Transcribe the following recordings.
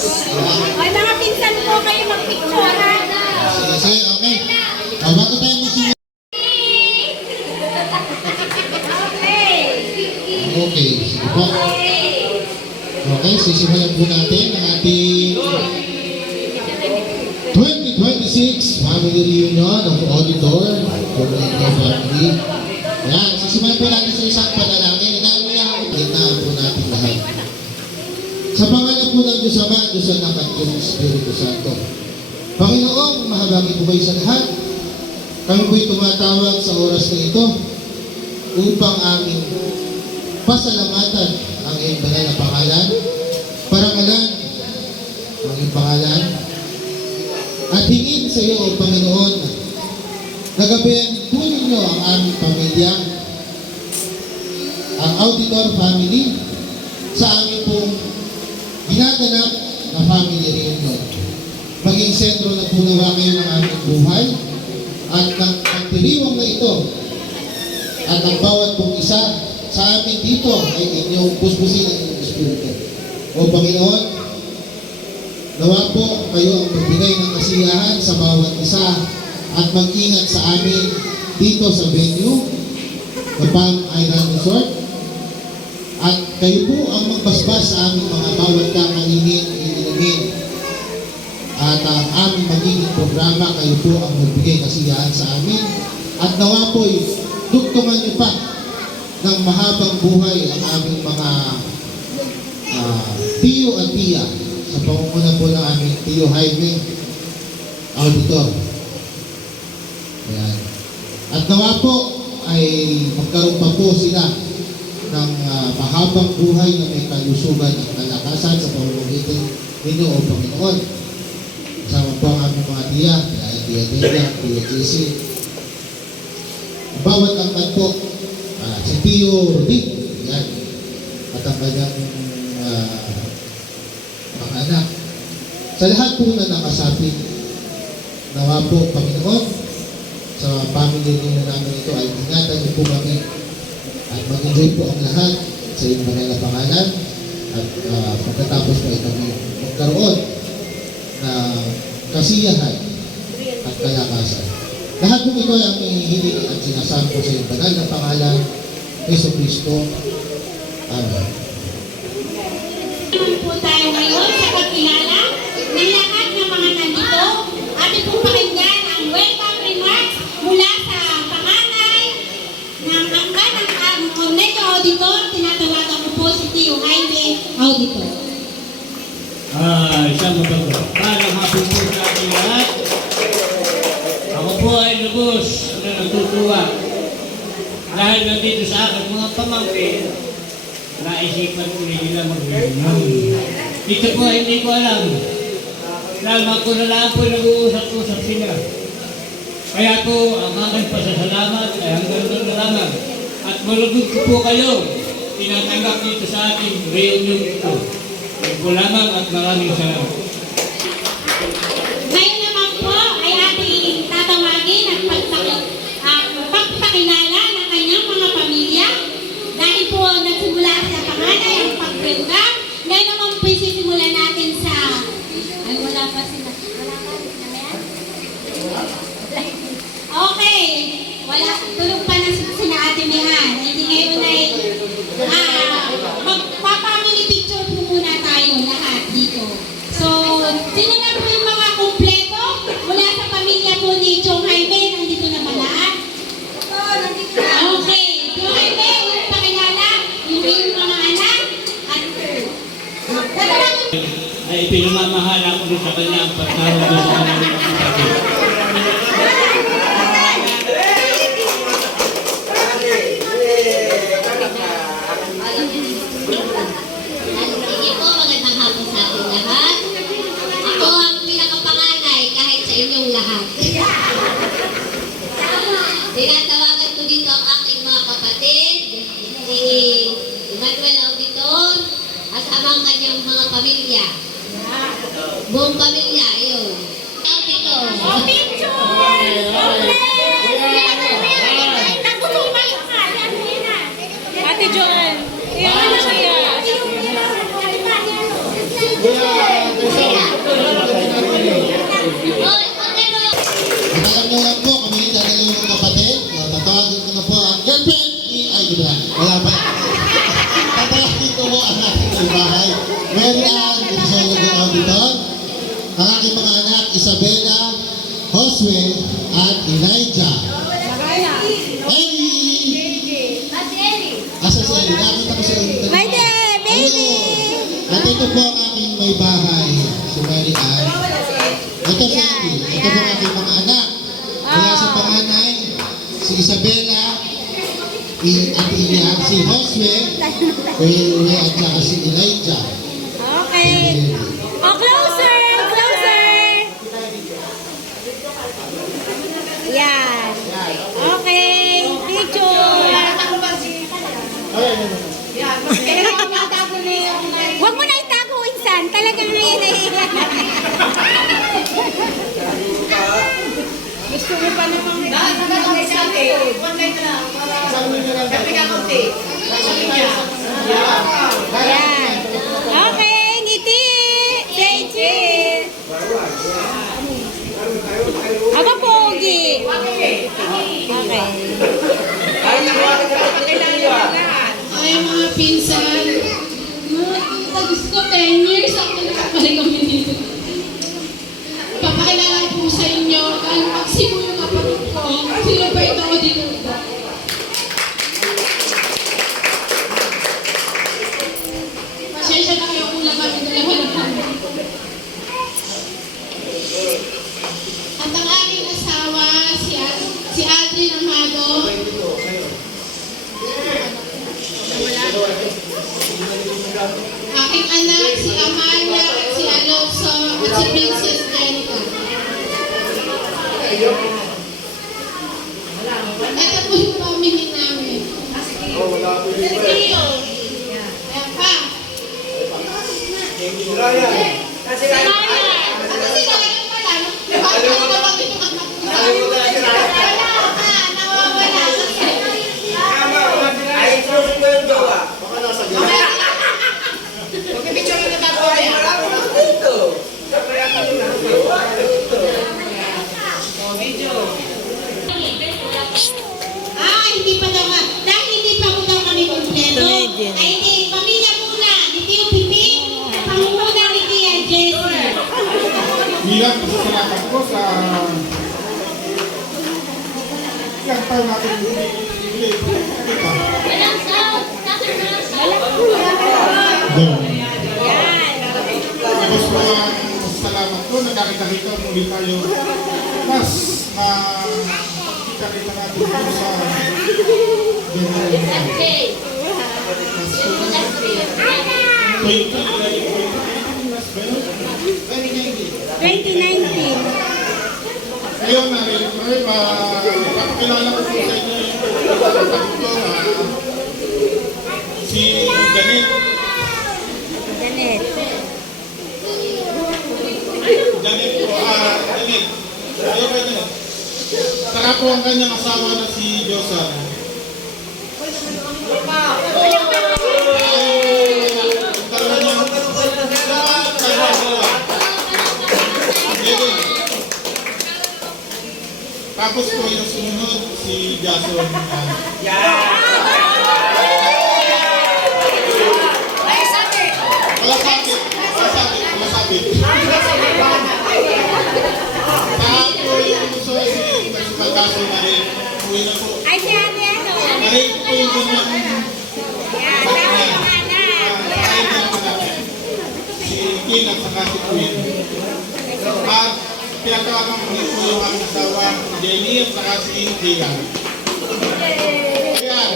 Ay, mga pinsan ko kayo mag-picture, ha? Sige, okay. Bago tayo magsimula. Okay, sige po. Okay, sisimulan po natin ang ating 2026 Family Reunion of Auditor for the Family. Ayan, sisimulan po natin sa isang panalangin. Inaamaya po natin lahat. Sa pangalan po ng Diyos Ama, Diyos Anak at Diyos Espiritu Santo. Panginoong, mahabagi po kayo sa lahat. Kami po'y tumatawag sa oras na ito upang aming pasalamatan ang iyong banal na pangalan, parangalan ang iyong pangalan, at hingin sa iyo, O Panginoon, nagabayan po ninyo ang aming pamilya, ang Auditor Family, sa aming pong ginaganap na family reunion. Maging sentro na punawa kayo ng aming buhay at ng pagdiriwang na ito at ang bawat pong isa sa amin dito ay inyong puspusin ang inyong Espiritu. O Panginoon, nawa po kayo ang magbigay ng kasiyahan sa bawat isa at mag-ingat sa amin dito sa venue, the Palm Island Resort. At kayo po ang magbasbas sa aming mga bawat kakalingin, inumin. At ang aming magiging programa, kayo po ang magbigay kasiyahan sa amin. At nawa po'y dugtungan niyo pa ng mahabang buhay ang aming mga tiyo at tiya sa pangunguna po ng aming tiyo Jaime Auditor. Ayan. At nawa po ay magkaroon pa po sila ng mahabang buhay na may kalusugan at kalakasan sa pamamagitan ninyo, O Panginoon. Kasama po ang aming mga tiya, Tiya Delia, Tiya Jessie. Bawat angkat po, si Tio Rudy, yan, at ang kanyang mga anak. Sa lahat po na nakasapit, nawa po, Panginoon, sa family ninyo namin ito ay ingatan niyo po kami at mag-enjoy po ang lahat sa iyong banal na pangalan at pagkatapos po ay kami magkaroon na kasiyahan at kalakasan. Lahat po ito ay ang hinihiling at sinasabi ko sa iyong banal na pangalan, Yesu Cristo. Amen. Naman po tayo ngayon sa pagkilala ng lahat ng mga nandito. Ating pong pakinggan ang welcome remarks mula sa panganay ng angkan ng Corneto Auditor. Tinatawagan ko po si Tio Jaime Auditor. Isang magandang hapon po sa ating lahat. Ako po ay lubos na natutuwa dahil nandito sa akin mga pamangkin, naisipan ko nila mag-reunion. Dito po ay hindi ko alam. Lamang ko na lang po nag-uusap-usap sila. Kaya po ang aking pasasalamat ay hanggang doon na lamang. At malugod ko po kayo, tinatanggap dito sa ating reunion ito. Ito po lamang at maraming salamat. Ngayon naman po ay ating tatawagin ang pagpakilala ng kanyang mga pamilya. Dahil po nagsimula sa panganay ang pag-program, ngayon naman po sisimulan natin sa... Ay, wala pa sila. Wala pa. Okay. Wala. Tulog pa na sila Ate Mihan. Hindi ngayon ay... magpapamili picture po muna tayo lahat dito. So, sino na po yung mga kumpleto mula sa pamilya po ni Chong Jaime? Nandito na ba lahat? Okay. Chong Jaime, yung pakilala, yung mga anak, at Ay pinamamahala ko rin sa kanya ang pagtawag na sa kanyang kapatid. Sige po, magandang hapon sa ating lahat. Ako ang pinakapanganay kahit sa inyong lahat. Tinatawagan ko dito ang aking mga kapatid, si Emmanuel Auditor, at ang kanyang mga pamilya. Buong pamilya, yun. Auditor. Ate Joan, iyan na siya. Kuya, Isabella, Josue, at Elijah. Ellie! Asa si Ellie? Nakita ko si Ellie. Baby! Baby! At ito po ang aking may bahay, si Mary Ann. Ito si Ellie. Ito po ang aking mga anak. Mula sa panganay, si Isabella, at Iya, si Josue, at saka si Elijah. Okay. Oh, closer! Closer! Yan. Okay. Picture. Huwag mo na itago, Insan. Talagang ngayon eh. Gusto mo pa namang Yan. Okay, ngiti. Say cheese. Aba, pogi. Okay. Ay, mga pinsan, mga tagos ko, 10 years ako nakapalik kami dito. Papakilala po sa inyo, dahil magsimo yung kapatid ko, sino ba ito o dito? Pasensya na kayo kung lang kami dalawa ng kami. At ang aking asawa, si Adrian Amado, aking anak, si Amalia, at si Alonso, at si Princess Jenica. Ito po yung family namin. Ayan pa. Si Ryan. Kasi si Ryan pala, no? Bakit ako nabanggit yung anak ko? Nawawala. Hindi pa daw nga. Dahil hindi pa ko daw kami kumpleto. Ay, hindi. Pamilya muna. Ni Tio Pipi. Pangunguna ni Tia Jessie. Bilang pasasalamat ko sa yung time natin ulit. Tapos po ang salamat ko, nagkakita-kita muli tayo. Mas na kita-kita natin dito sa General. Mas 2019. ngayon, papakilala ko po sa inyo yung kapatid ko, si Janet. Janet. Janet po, Janet. Ayaw kayo Janet. Saka po ang kanyang asawa na si Josa. Tapos po yung sumunod, si Jason. Wala sakit. Saka po yung gusto si Principal Jason na rin. Uwi na po. Ay, si ate ano? Narin po yung ganyang Yan, dami yung anak. si King at saka si Queen. At tinatawagan ko rin po yung aming asawa, Jenny at saka si Dian. Ayan.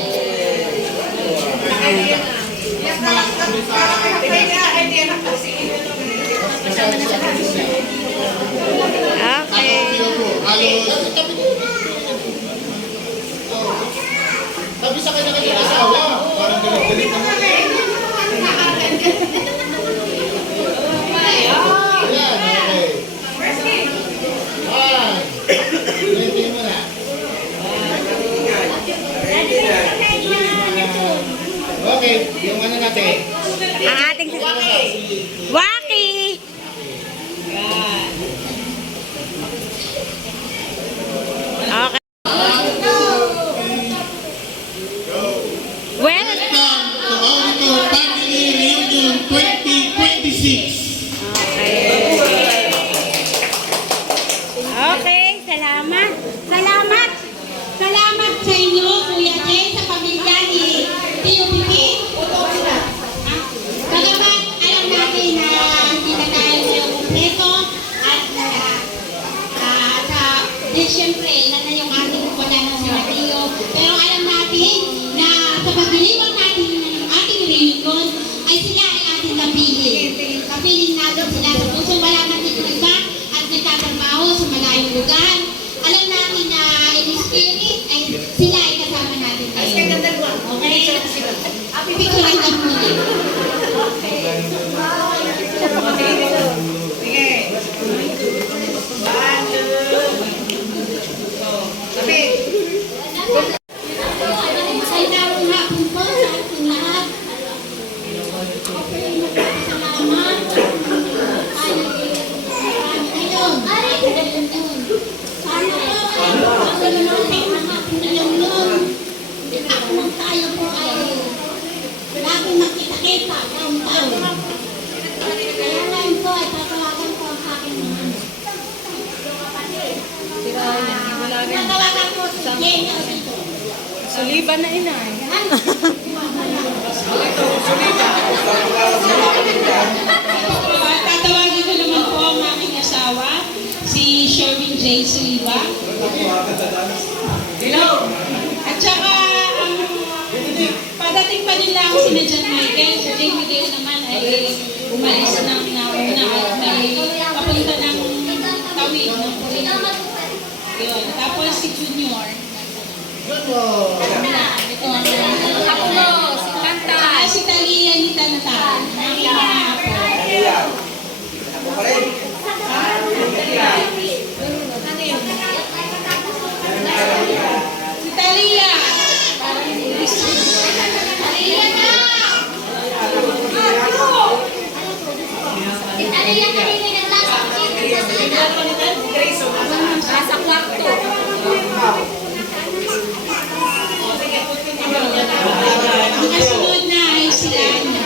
Mas malaki kami sa... Okay. Sino po? Halos... Sabi sa kanya kanyang asawa. Parang galit-galit naman. Ayan, okay. Ready mo na. Okay, yung ano natin. Ang ating... Waki! Okay. Well, Welcome to Auditor Family Reunion 2026. Eh, syempre, ilan na yung ating wala na si Mateo. Pero alam natin na sa pagdiriwang natin ng ating reunion, ay sila ay ating kapiling. Kapiling natin sila sa puso. Wala natin yung iba at nagtatrabaho sa malayong lugar. Alam natin na in spirit ay sila ay kasama natin ngayon. Okay? Pipicturean lang muna. Magandang hapon po sa ating lahat. Salamat. Ngayon, sana po, ako naman ang hapon na yung noon. Ako nang tayo po ay lagi makita-kita taon-taon. Kaya ngayon po ay tatawagan po ang aking mga tatawagan po si Jenny Osito. Suliban na inay. Tatawagin ko naman po ang aking asawa, si Sherwin J. Suliba. Hello! At saka, padating pa din lang si John Michael. Si J. Miguel naman ay umalis ng nauna at may papunta ng tawid ng Purino. Yun. Tapos si Junior. Ito, Ako, si Kanta. si Talia ni Tantan. Aking mga apo. Si Talia. Talia na! Talia kanina naglasang Nasa kwarto. Ang kasunod na ay si Ana.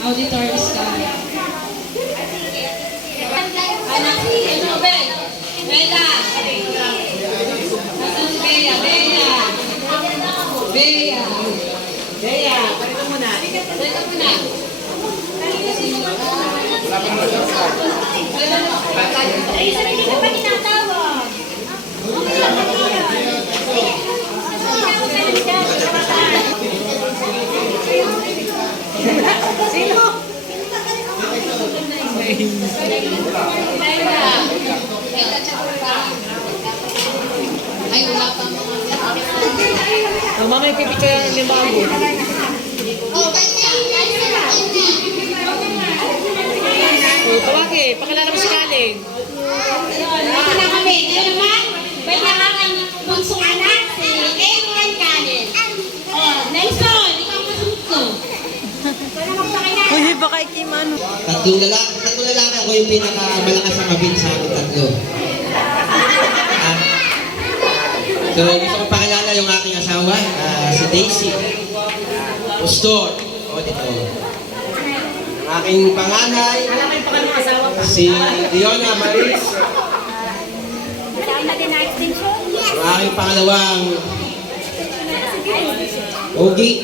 Auditor Vizcaya. Anak si Bel. Bella. Nasaan si Bea? Bea. Bea. Bea. Parito muna. Parito muna. Hindi ka pa tinatawag. Sino? Ay, wala pa mga Mama, may pipicture ng limago. Oh, kanya! Kanya! Tawagin. Pakilala mo si Kaling. Ito na kami. Ito naman, pwede ang aking bunsong anak, si Aaron Canel. Oh, Nelson, ikaw masunod ko. Ito na magpakina. Uy, baka ikimano. Tatlo lalaki ako yung pinakamalakas na mabit sa amin tatlo. So gusto kong pakilala yung aking asawa, si Daisy. Pastor. O dito. Ang aking panganay, si Diona Maris. Ang aking pangalawang Ogie.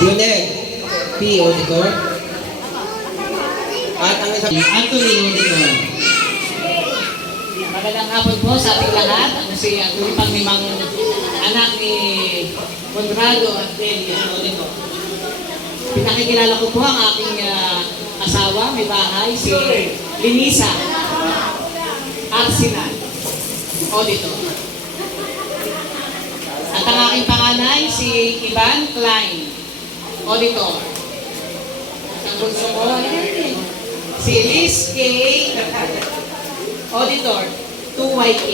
Lionel P. Auditor. At ang isang Anthony Auditor. Magandang hapon po sa ating lahat. Ako si Anthony, panglimang anak ni Conrado at Delia Auditor. Pinakikilala ko po ang aking asawa, may bahay, si Linisa Arsenal Auditor. At ang aking panganay, si Ivan Klein Auditor. Ang bunso ko, si Liz K. Auditor, 2YK.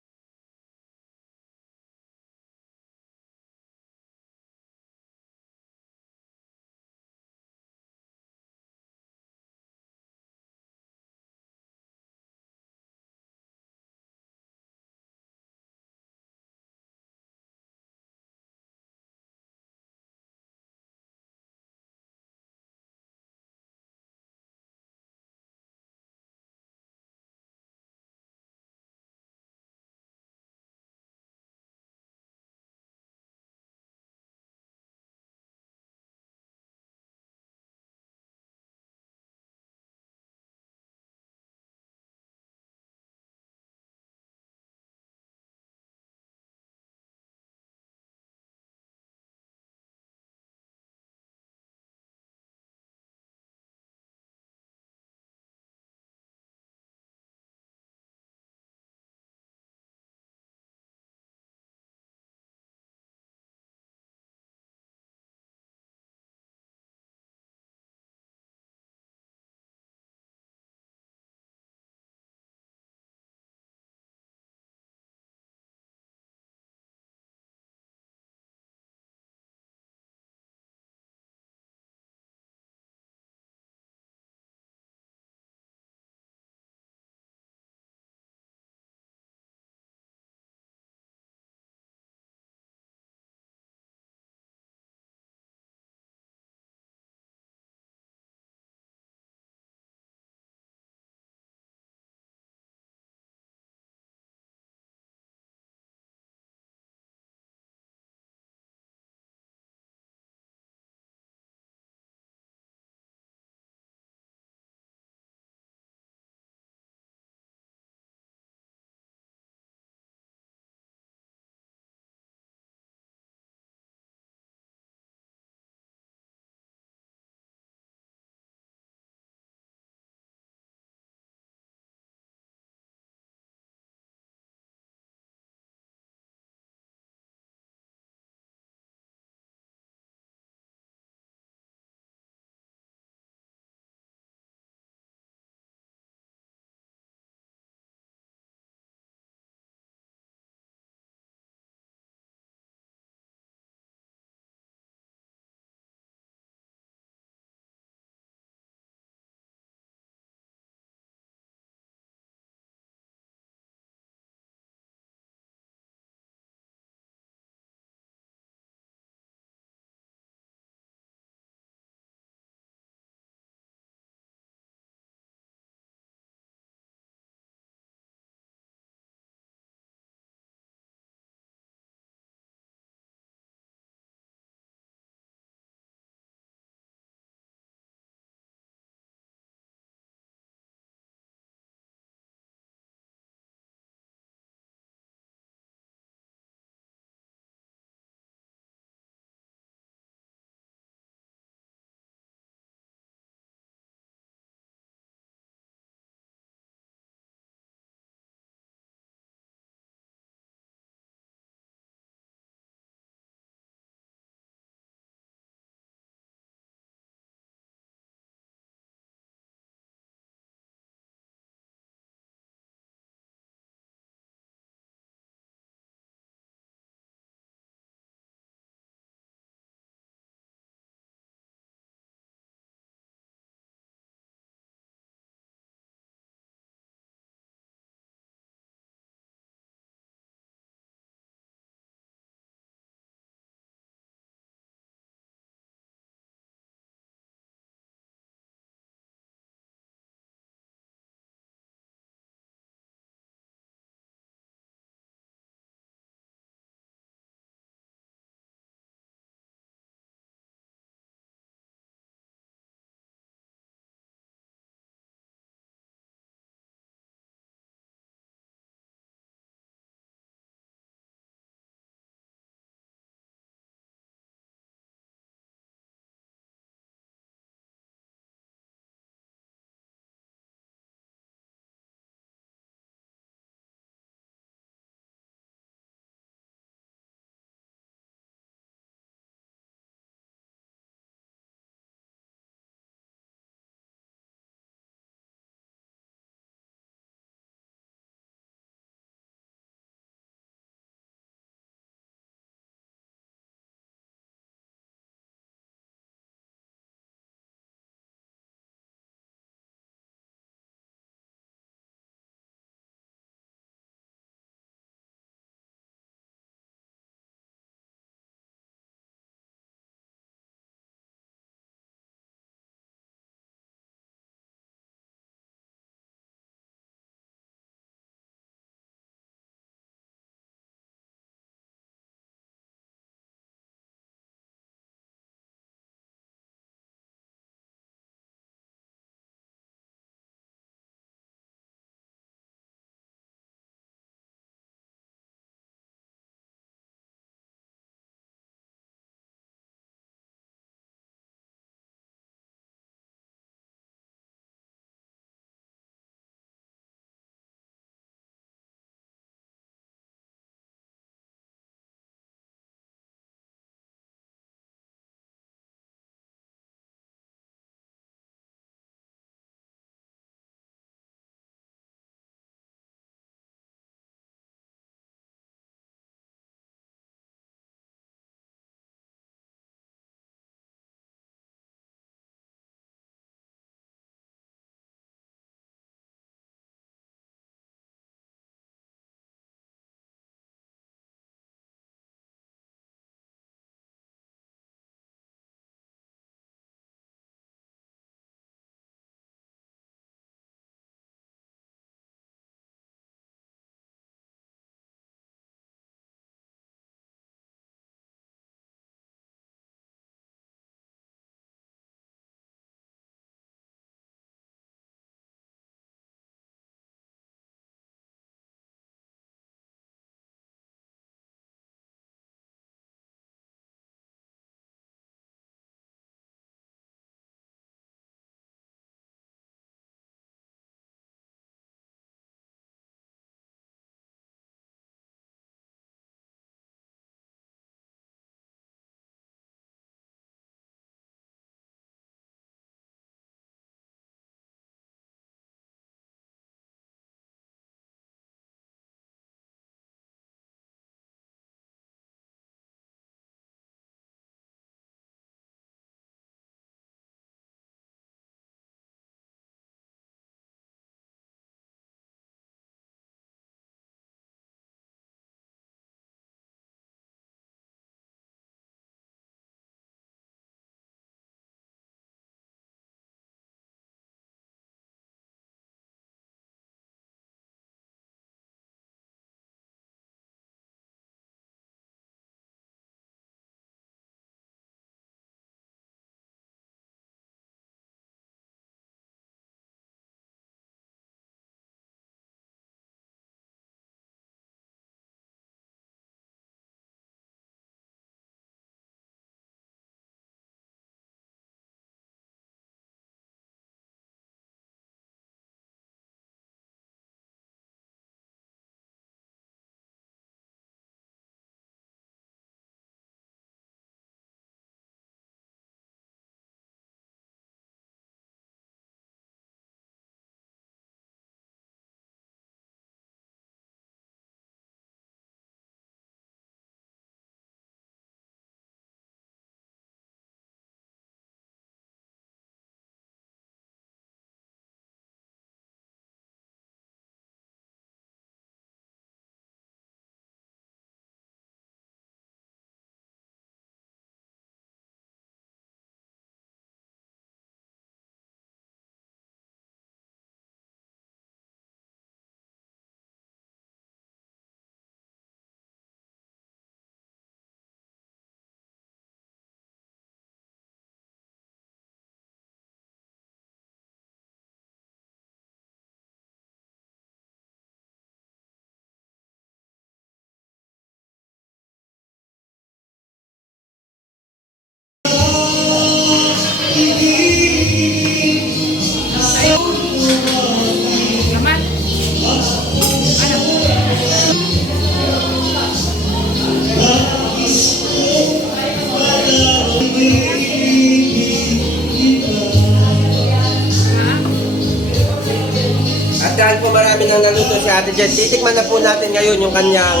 marami nang naluto si Ate Jen. Titikman na po natin ngayon yung kanyang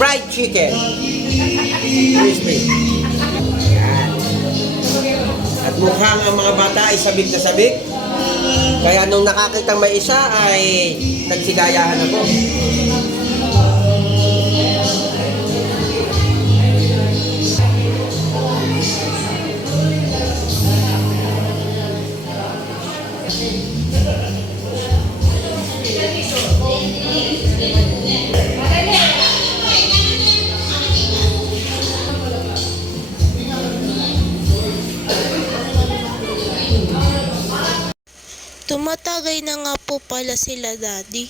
fried chicken. Crispy. Ayan. At mukhang ang mga bata ay sabik na sabik. Kaya nung nakakitang may isa ay nagsigayahan ako. Tumatagay na nga po pala sila, Daddy.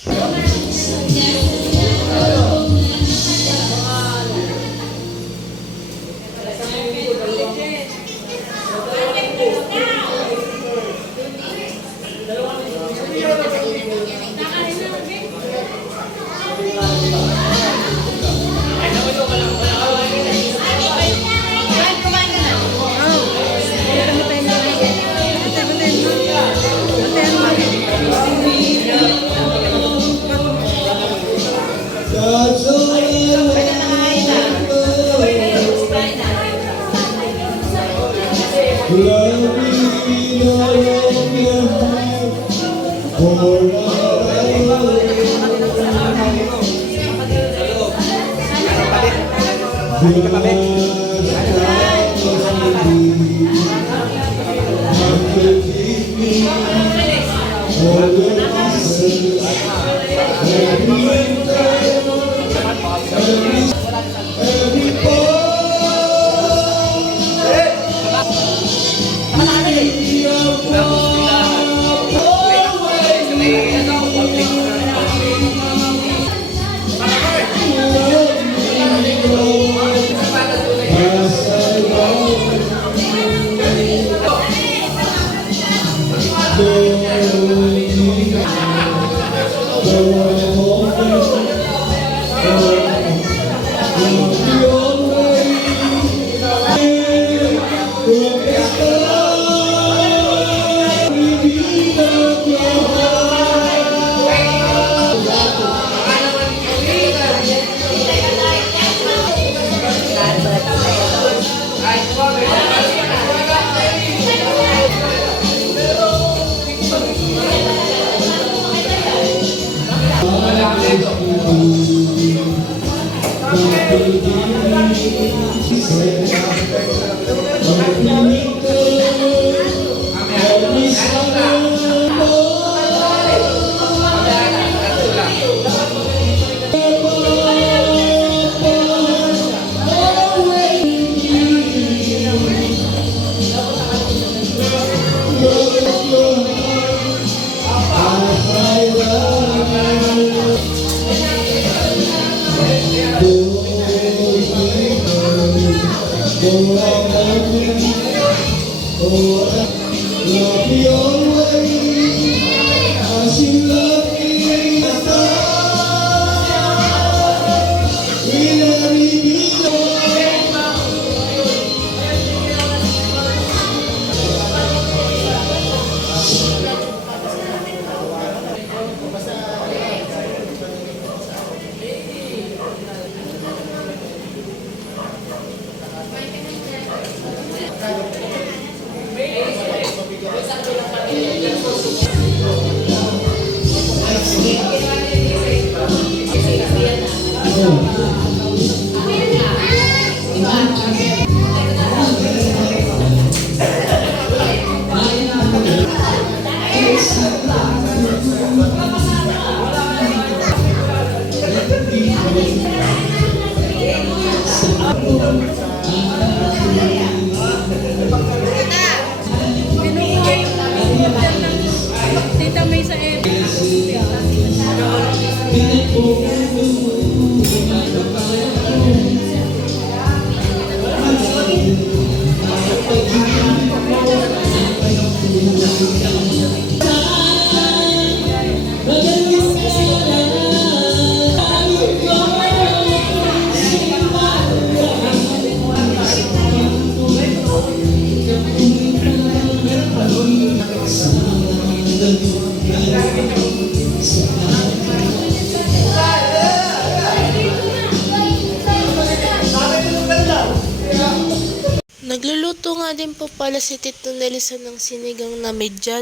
Nagluto nga din po pala si Tito Nelson ng sinigang na medyad.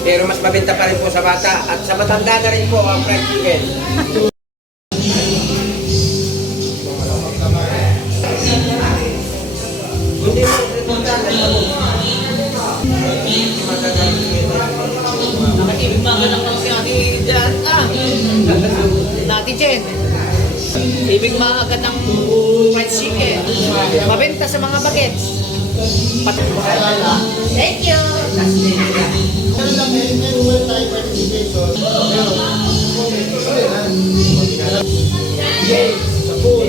Pero mas mabenta pa rin po sa bata at sa matanda na rin po ang fried chicken. Hindi mo Nakakibig mga anak ng si Ate Jan. Nati Jen. Ibig mga agad ng fried chicken. Mabenta sa mga bagets. Thank you. Pero lang, may uwi tayo participation. Pero, sa food,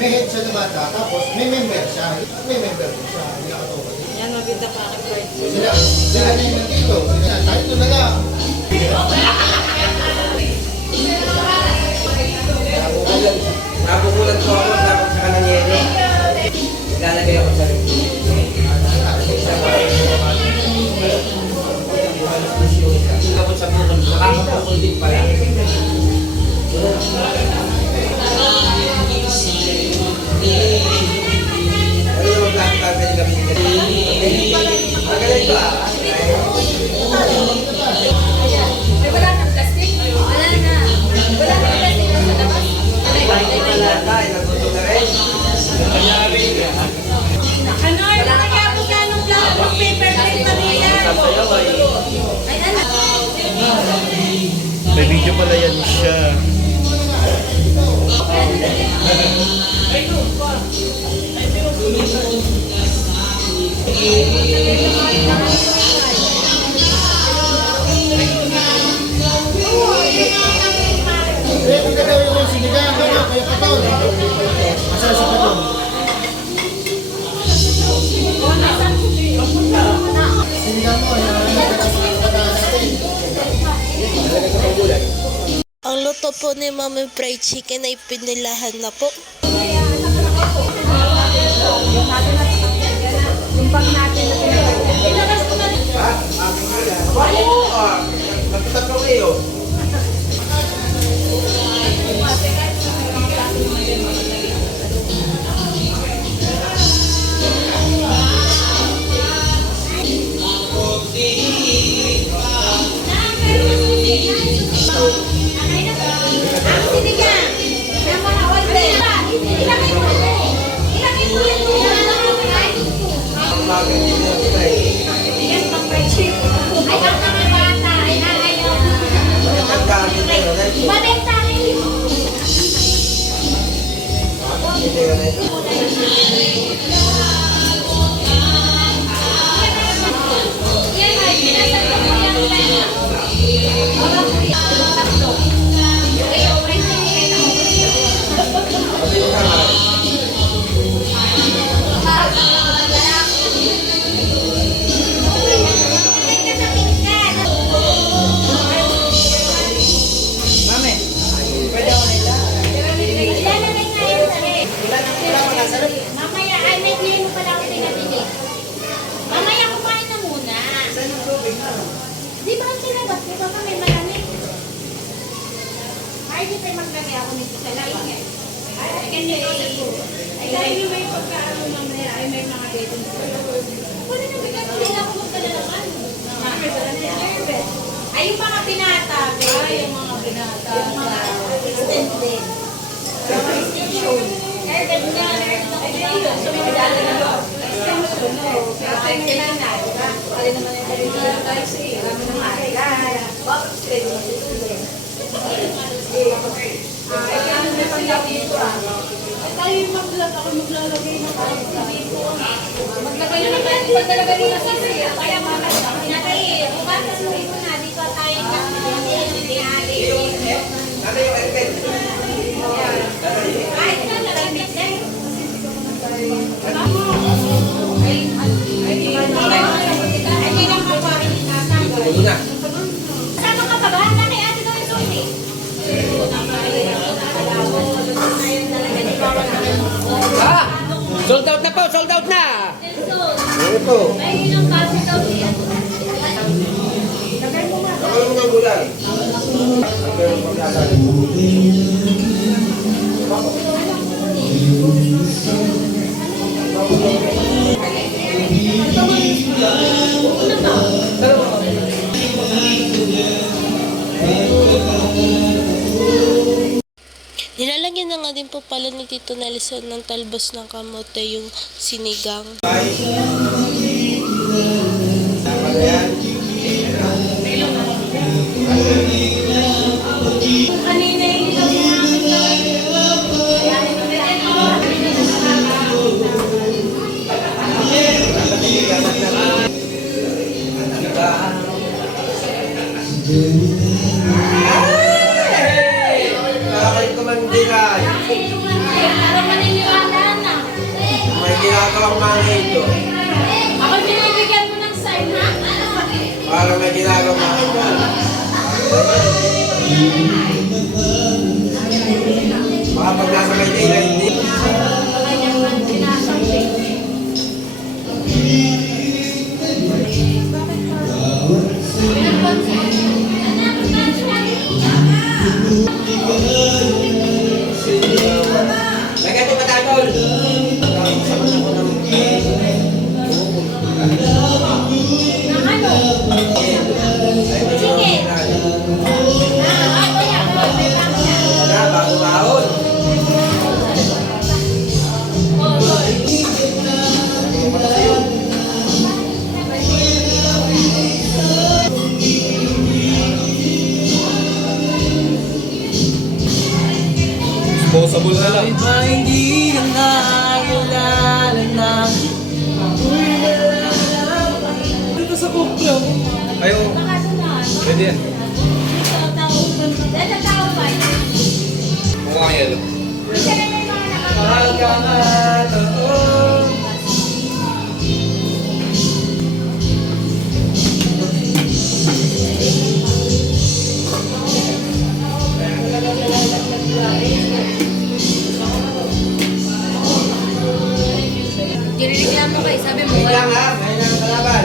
may head siya na bata, tapos may member siya. May member siya. Nakatoka. Yan, mabenta pa aking fried chicken. Sila na yung nandito. Tayo talaga. Nabukulan po ako tapos sa kananyere. Lalagay ako sa rin. Tapos sa bukol, nakakabukol din pala. Ano naman kakakal yung gamitin? Magaling ba? Wala nang plastic? Wala na. Wala nang plastic sa labas? Wala tayo, nagusto na rin. Ano, kaya po ka nung paper plate na nila. Ay, ano? May video pala yan siya. Hindi ka daw yung sinigang. Kaya patol. Masaya sa patol. Sinigang mo, yung Ang luto po ni Mami fried chicken ay pinilahan na po. Magtatlo kayo. Mamaya, ay may klino pala ako pinabili. Mamaya kumain na muna. Di ba ang sinabas? Di ba ka may malamig? Ay, di tayo maglagay ako nito sa laing. Ay, ganyan ay dahil yung may pagkaano mamaya ay may mga dating. Pwede na bigyan ko rin ako magdala naman. Ay, yung mga pinata. Ay, yung mga pinata. Yung mga extended. Yung mga extension. Ay, ganda. Ay, ganda. So, may dala na ba? Extension, no? Ay, kailangan na. Pali naman yung kailangan na tayo sa iyo. Marami na maaga. Bakit pwede mo tutulin? Ay, kaya may panlaki dito Ay, tayo yung mag-vlog. Ako maglalagay na tayo. Maglagay na tayo. Di ba talaga rin sa iyo? Kaya makasya. Kaya, bukatas mo ito na. Dito tayo na. Ano yung effect? Ay, ito na lang. Una. Sama ka pa ba? Nanay, ate daw yung susi. Sold out na po! Sold out na! Ano po? May ilang kaso daw siya. Ano mo nga gulay? Nilalagyan na nga din po pala ni Tito Nelson ng talbos ng kamote yung sinigang. Kanina yung ilaw Bakit kumandiran? Para maniniwala na. May ginagawang mga ito. Ako binibigyan mo ng sign, ha? Para may ginagawang mga ito. Baka pag nasa Maynila, hindi. Kanyang sinasabi. Nagati pa tayo, Tol. Saman ako ng... Sige. Wala, bago baon. Disposable na lang. Hindi ka nakilala na. Dito sa Cobra. Ayaw. Pwede yan. Mukha yan. Mahal ka nga, totoo. Dinireklamo kayo, sabi mo. May lang ha, may lang kalaban.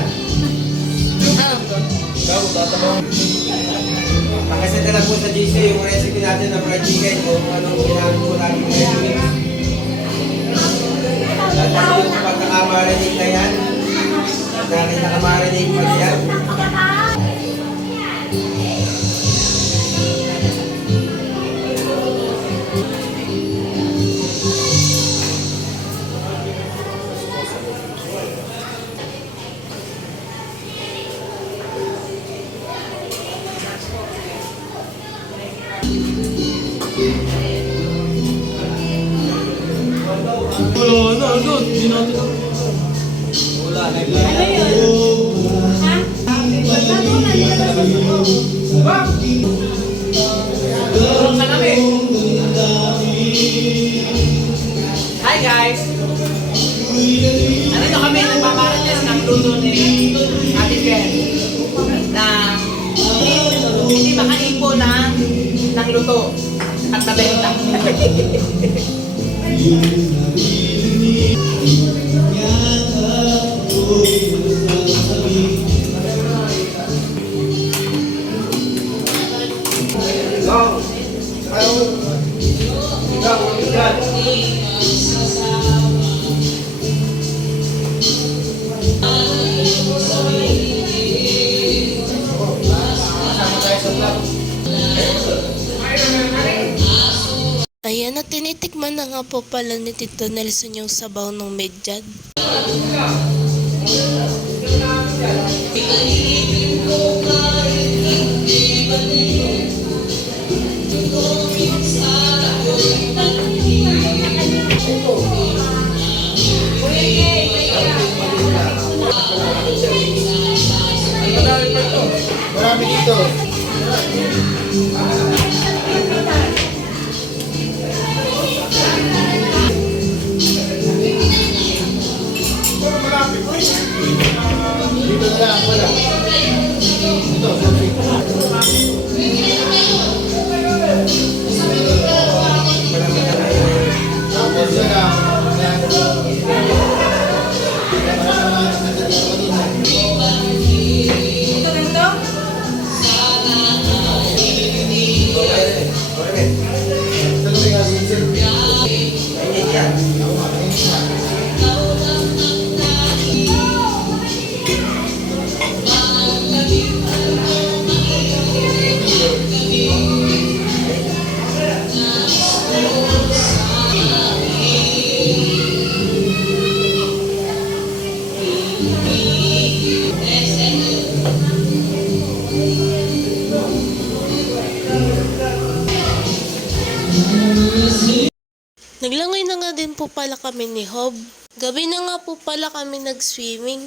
Ikaw, tatabang. Pakasita na po sa GC yung recipe natin ng fried chicken kung anong ginamit po natin ng recipe. At ano yung pagkakamarinate na yan? Dahil nakamarinate pa yan. Hi guys! Ano kami nagpaparates ng luto ni Ate Jen na hindi makaipo ng luto at nabenta. Go! Ayaw! Ikaw, ikaw! Ayan, at tinitikman na nga po pala ni Tito Nelson yung sabaw ng medjad. Marami dito. Dito na lang pala. Dito, sabi. Naglangoy na nga din po pala kami ni Hob. Gabi na nga po pala kami nag-swimming.